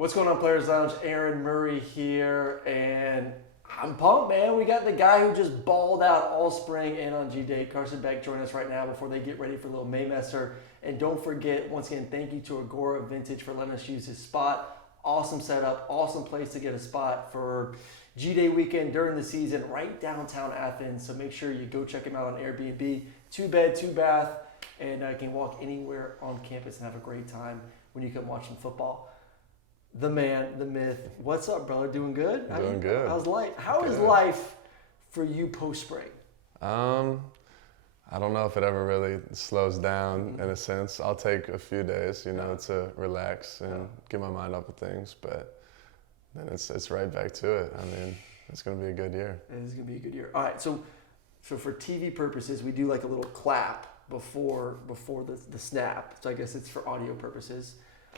What's going on, Players Lounge? Aaron Murray here, and I'm pumped, man. We got the guy who just balled out all spring and on G-Day, Carson Beck, join us right now before they get ready for a little Maymester. And don't forget, once again, thank you to Agora Vintage for letting us use his spot. Awesome setup, awesome place to get a spot for G-Day weekend during the season, right downtown Athens. So make sure you go check him out on Airbnb. 2-bed, 2-bath, and you can walk anywhere on campus and have a great time when you come watch some football. The man, the myth. What's up, brother? Doing good? Doing good. How's life? How is life for you post-spring? I don't know if it ever really slows down in a sense. I'll take a few days, to relax and get my mind off of things, but then it's right back to it. I mean, it's going to be a good year. It is going to be a good year. All right, so for TV purposes, we do like a little clap before the snap. So I guess it's for audio purposes.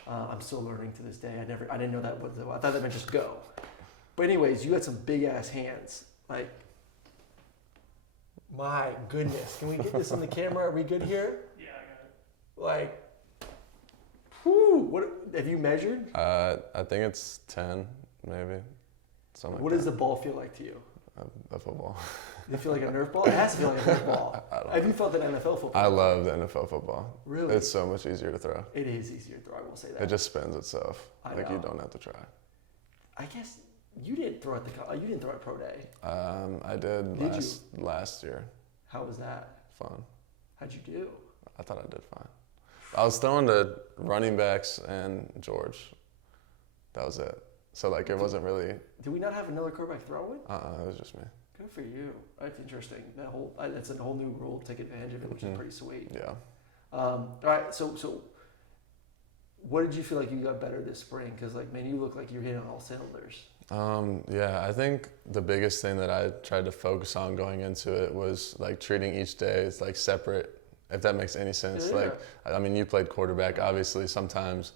I'm still learning to this day. I didn't know that was. I thought that meant just go. But anyways, you had some big ass hands. Like, my goodness, can we get this on the camera? Are we good here? Yeah, I got it. Like, whoo! What have you measured? I think it's 10, maybe. Something like What that. does the ball feel like to you? A football. Does it feel like a Nerf ball? It has to feel like a Nerf ball. Have you felt an NFL football? I love the NFL football. Really? It's so much easier to throw. It is easier to throw, I will say that. It just spins itself. I Like know. you don't have to try. I guess you didn't throw at pro day. I did Did last year. How was that? Fun. How'd you do? I thought I did fine. I was throwing to running backs and George. That was it. So like it wasn't really. Did we not have another quarterback throwing? It was just me. Good for you. That's interesting. That's a whole new rule. Take advantage of it, which is pretty sweet. Yeah. All right. So what did you feel like you got better this spring? Because like, man, you look like you're hitting on all cylinders. Yeah, I think the biggest thing that I tried to focus on going into it was like treating each day as like separate, if that makes any sense. Yeah. Like, I mean, you played quarterback. Obviously, sometimes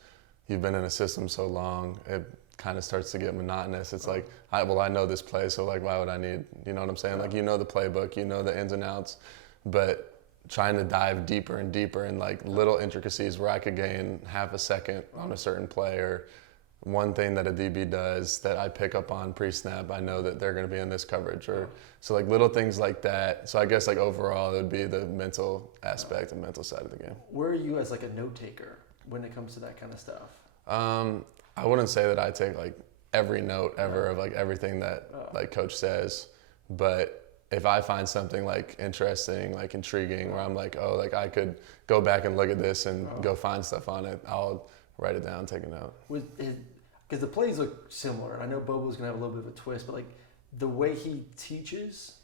you've been in a system so long, it kind of starts to get monotonous. It's like, I know this play, so like, why would I need, you know what I'm saying? Like, you know the playbook, you know the ins and outs, but trying to dive deeper and deeper in like little intricacies where I could gain half a second on a certain play or one thing that a DB does that I pick up on pre-snap, I know that they're going to be in this coverage, or so like little things like that. So I guess like overall it would be the mental aspect and mental side of the game. Where are you as like a note taker when it comes to that kind of stuff? I wouldn't say that I take like every note ever of like everything that like coach says, but if I find something like interesting, like intriguing, where I'm like, oh, like I could go back and look at this and go find stuff on it, I'll write it down, take a note. Because the plays look similar. I know Bobo's gonna have a little bit of a twist, but like the way he teaches,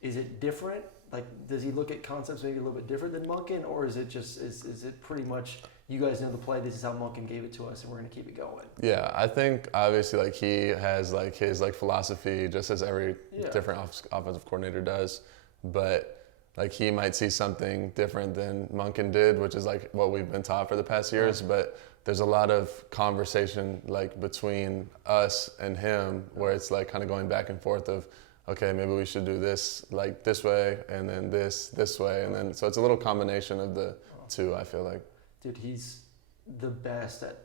is it different? Like, does he look at concepts maybe a little bit different than Monken, or is it just is it pretty much you guys know the play? This is how Monken gave it to us, and we're gonna keep it going. Yeah, I think obviously like he has like his like philosophy, just as every different offensive coordinator does, but like he might see something different than Monken did, which is like what we've been taught for the past years, but there's a lot of conversation like between us and him where it's like kind of going back and forth of, okay, maybe we should do this like this way and then this way, and then so it's a little combination of the two, I feel like. Dude, he's the best at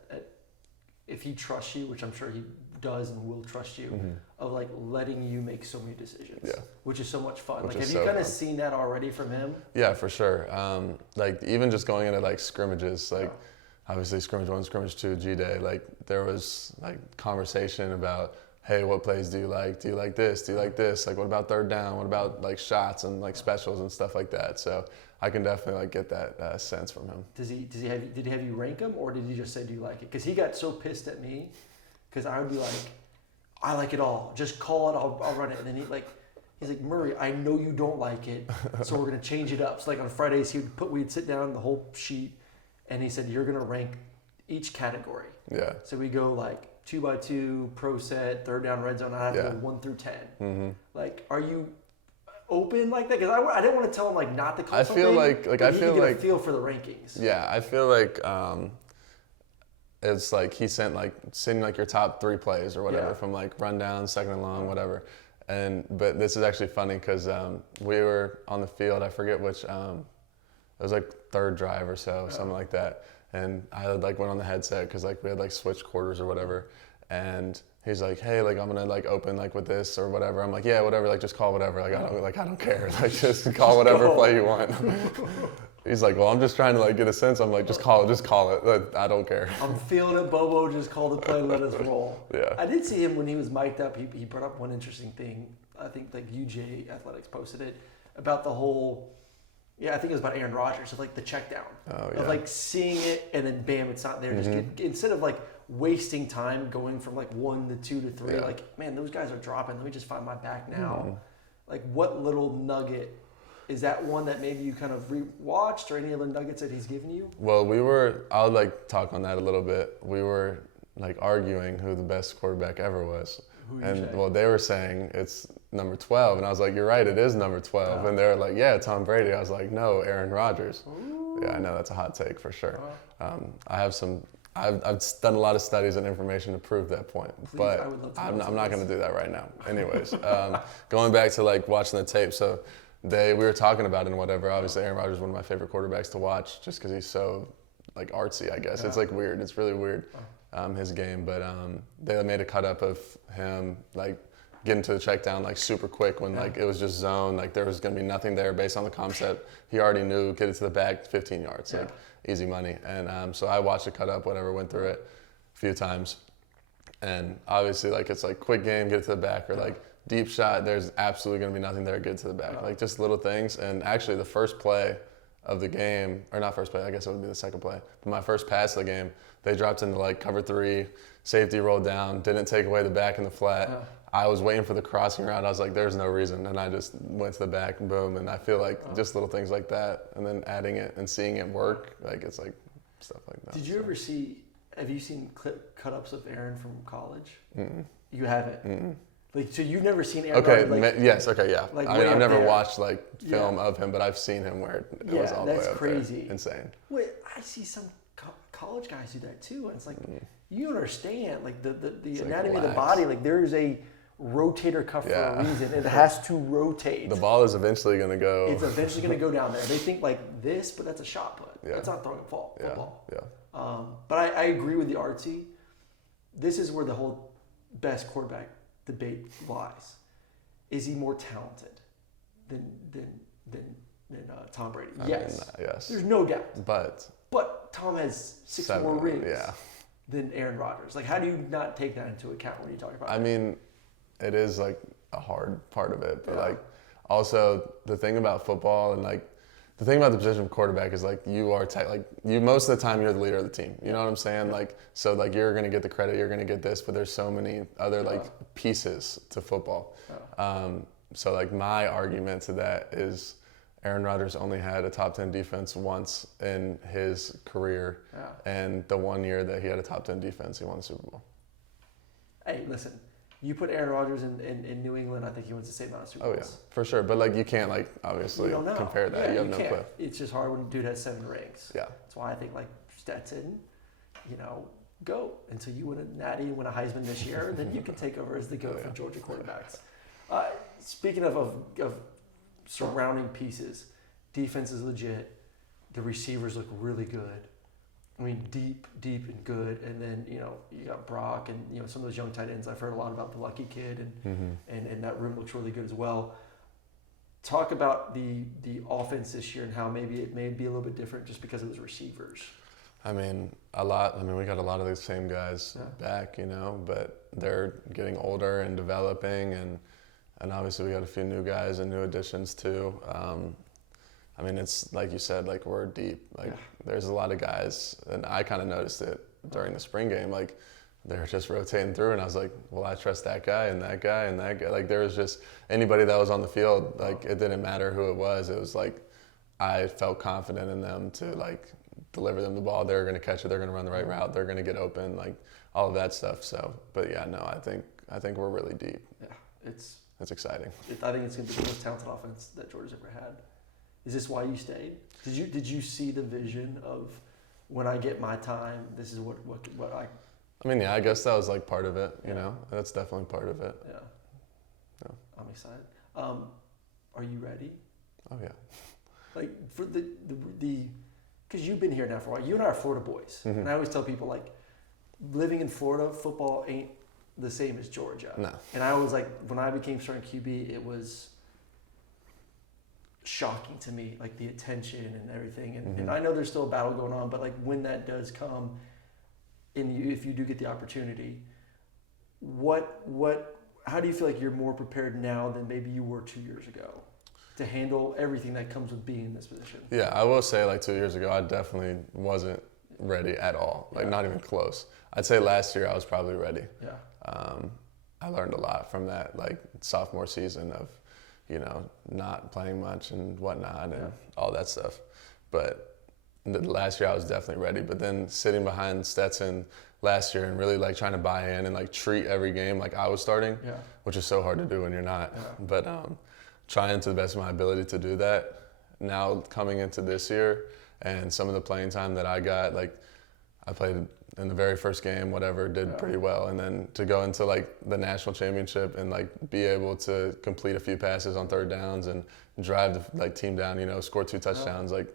if he trusts you, which I'm sure he does and will trust you, of like letting you make so many decisions, which is so much fun. Which like, have is you so kind of fun. seen that already from him? Yeah, for sure. Like even just going into like scrimmages, like obviously scrimmage 1, scrimmage 2, G-Day, like there was like conversation about, hey, what plays do you like? Do you like this? Do you like this? Like, what about third down? What about like shots and like specials and stuff like that? So I can definitely like get that sense from him. Did he have you rank him, or did he just say, do you like it? Because he got so pissed at me, because I would be like, I like it all. Just call it. I'll run it. And then he's like, Murray, I know you don't like it, so we're gonna change it up. So like on Fridays, we'd sit down the whole sheet, and he said, you're gonna rank each category. Yeah. So we go like 2x2, pro set, third down, red zone. I have to go 1 through 10. Mm-hmm. Like, are you open like that? Because I didn't want to tell him like not to call something. I feel a like feel for the rankings. Yeah, I feel like it's like he sent like your top 3 plays or whatever from like rundown, second and long, whatever. But this is actually funny because we were on the field. I forget which. It was like third drive or so, something like that. and I like went on the headset because like we had like switched quarters or whatever, and he's like, hey, like I'm gonna like open like with this or whatever. I'm like, yeah, whatever, like just call whatever. Like I don't care. Like just call whatever play you want. He's like, well, I'm just trying to like get a sense. I'm like, just call it. Like, I don't care. I'm feeling it, Bobo. Just call the play and let us roll. Yeah. I did see him when he was mic'd up. He brought up one interesting thing. I think like UJ Athletics posted it about the whole. Yeah, I think it was about Aaron Rodgers of like the check down. Oh, yeah. Of like seeing it and then bam, it's not there. Just instead of like wasting time going from like 1 to 2 to 3, like man, those guys are dropping. Let me just find my back now. Like what little nugget is that one that maybe you kind of rewatched or any other nuggets that he's given you? Well, I'll like talk on that a little bit. We were like arguing who the best quarterback ever was. Well, they were saying it's number 12, and I was like, you're right, it is number 12. And they were like, yeah, Tom Brady. I was like, no, Aaron Rodgers. Ooh. Yeah, I know that's a hot take for sure. I've done a lot of studies and information to prove that point, but I'm not going to do that right now. Anyways, going back to like watching the tape, so we were talking about it and whatever. Obviously, Aaron Rodgers is one of my favorite quarterbacks to watch, just because he's so like artsy. I guess it's like weird. It's really weird, his game. But they made a cut up of him like getting to the check down like super quick when like it was just zone. Like there was gonna be nothing there based on the concept. He already knew get it to the back 15 yards, like easy money. And so I watched the cut up, whatever, went through it a few times, and obviously like it's like quick game, get it to the back, or like deep shot, there's absolutely going to be nothing there, get to the back. Like just little things. And actually the first play of the game, or not first play, I guess it would be the second play, but my first pass of the game, they dropped into like cover 3, safety rolled down, didn't take away the back in the flat. I was waiting for the crossing route. I was like, there's no reason. And I just went to the back and boom. And I feel like just little things like that, and then adding it and seeing it work, like it's like stuff like that. Did you ever have you seen cut-ups of Aaron from college? You haven't? Like, so you've never seen Aaron Rodgers? Like, yes, okay, yeah. Like I've never watched like film of him, but I've seen him where it was all the way up crazy. There. Insane. Wait, I see some college guys do that too, and it's like you understand, like the anatomy of the body. Like there's a rotator cuff for a reason. It has to rotate. The ball is eventually going to go. It's eventually going to go down there. They think like this, but that's a shot put. That's not throwing a football. But I agree with the artsy. This is where the whole best quarterback debate lies. Is he more talented than Tom Brady? Yes. Yes. There's no doubt. But Tom has 6 more rings yeah. than Aaron Rodgers. Like, how do you not take that into account when you talk about I mean, it is like a hard part of it, but like also the thing about football and like the thing about the position of quarterback is like you are most of the time you're the leader of the team. You know what I'm saying? Like so like you're gonna get the credit, you're gonna get this, but there's so many other like pieces to football. So like my argument to that is Aaron Rodgers only had a top 10 defense once in his career, and the one year that he had a top 10 defense, he won the Super Bowl. Hey, listen. You put Aaron Rodgers in New England, I think he wins the same amount of Super Bowls. Oh, yeah, for sure. But, like, you can't, like, obviously compare that. You have no clue. It's just hard when a dude has 7 rings. Yeah. That's why I think, like, Stetson, go until you win a Natty and win a Heisman this year, then you can take over as the GOAT for Georgia quarterbacks. Speaking of surrounding pieces, defense is legit. The receivers look really good. I mean, deep and good. And then, you got Brock and, some of those young tight ends. I've heard a lot about the Lucky Kid, and that room looks really good as well. Talk about the offense this year and how maybe it may be a little bit different just because of those receivers. I mean, a lot. I mean, we got a lot of these same guys back, but they're getting older and developing, and obviously we got a few new guys and new additions too. I mean, it's like you said, like we're deep. Like there's a lot of guys, and I kind of noticed it during the spring game. Like they're just rotating through, and I was like, well, I trust that guy and that guy and that guy. Like there was just anybody that was on the field. Like it didn't matter who it was. It was like I felt confident in them to like deliver them the ball. They're going to catch it. They're going to run the right route. They're going to get open. Like all of that stuff. So, but yeah, no, I think we're really deep. Yeah, it's exciting. I think it's going to be the most talented offense that Georgia's ever had. Is this why you stayed? Did you see the vision of when I get my time, this is what I... I mean, yeah, I guess that was like part of it, you know? That's definitely part of it. Yeah. I'm excited. Are you ready? Oh, yeah. Like, for the because you've been here now for a while. You and I are Florida boys, Mm-hmm. and I always tell people like, living in Florida, football ain't the same as Georgia. No. And I was like, when I became starting QB, it was shocking to me, like the attention and everything. And I know there's still a battle going on, but like when that does come, if you do get the opportunity, how do you feel like you're more prepared now than maybe you were 2 years ago to handle everything that comes with being in this position? Yeah, I will say like 2 years ago, I definitely wasn't ready at all. Like not even close. I'd say last year I was probably ready. Yeah. I learned a lot from that, like sophomore season of, not playing much and whatnot and all that stuff. But the last year I was definitely ready. But then sitting behind Stetson last year and really like trying to buy in and like treat every game like I was starting, which is so hard to do when you're not. Yeah. But trying to the best of my ability to do that. Now coming into this year and some of the playing time that I got, like I played in the very first game, whatever, did pretty well. And then to go into like the national championship and like be able to complete a few passes on third downs and drive the like team down, score 2 touchdowns, like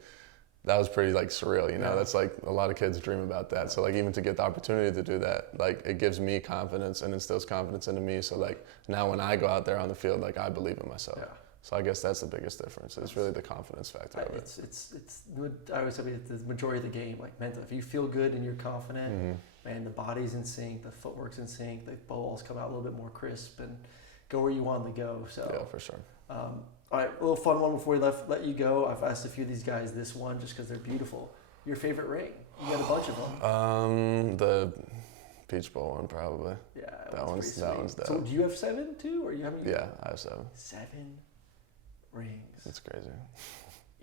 that was pretty like surreal, That's like a lot of kids dream about that. So like even to get the opportunity to do that, like it gives me confidence and instills confidence into me. So like now when I go out there on the field, like I believe in myself. Yeah. So I guess that's the biggest difference. It's really the confidence factor of it. I always say it's the majority of the game, like mental. If you feel good and you're confident, man, the body's in sync, the footwork's in sync, the balls come out a little bit more crisp and go where you want them to go. So yeah, for sure. All right, a little fun one before we let you go. I've asked a few of these guys this one just because they're beautiful. Your favorite ring? You got a bunch of them. The Peach Bowl one probably. Yeah, that one's dope. So do you have 7 too, or you have any? Yeah, I have 7. 7 rings. That's crazy.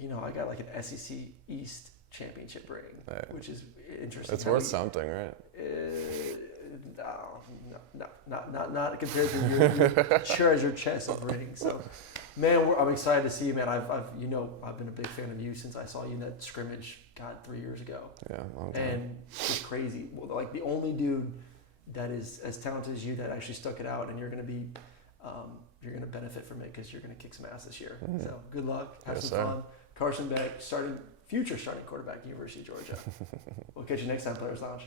I got like an SEC East championship ring, which is interesting. It's worth something, right? No, not compared to your treasure chest of rings. So, man, I'm excited to see you, man. I've been a big fan of you since I saw you in that scrimmage, 3 years ago. Yeah, long time. And it's crazy. Well, like the only dude that is as talented as you that actually stuck it out, and you're going to be. You're going to benefit from it because you're going to kick some ass this year. So good luck. Have some fun. Carson Beck, future starting quarterback, University of Georgia. We'll catch you next time, Players Lounge.